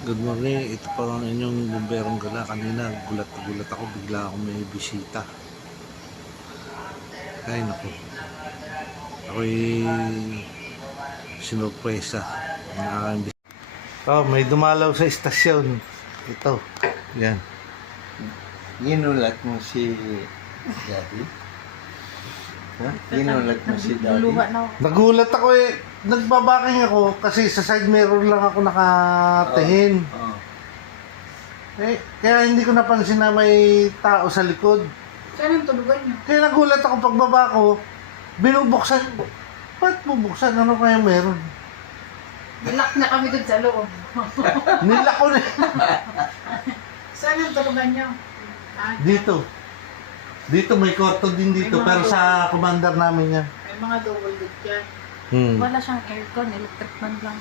Good morning, ito pa ang inyong bumberong gala. Kanina gulat ako, bigla akong may bisita. Ay naku, ako'y sinurpresa ng aking bisita. Oh, may dumalaw sa istasyon. Ito, yan. Ginulat mo si Daddy? Ha? Ginulat mo si Daddy? Nagulat ako eh. Nagbabaking ako kasi sa side mirror lang ako nakatingin. Oh. Eh, kaya hindi ko napansin na may tao sa likod. Saan ang tulugan niyo? Kaya nagulat ako pagbaba ko, binubuksan ko. Ba't bubuksan? Ano kaya meron? Nilak na kami dun sa loob. Nilak ko na. Saan ang tulugan niyo? Dito. Dito may kwarto din dito, pero sa commander namin yan. May mga double deck yan. Wala siyang aircon, electric fan lang.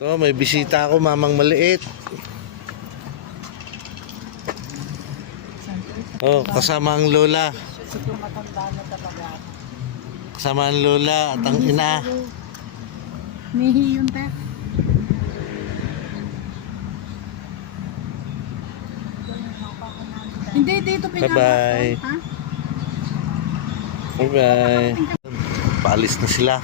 Ito, may bisita ako, mamang maliit. Oh, kasama ang lola. Siguro matanda na talaga. Kasama ang lola at ang ina. Mihi yun, te. Hindi, dito pinapasok. Bye-bye. Ha? Bye-bye. Paalis na sila.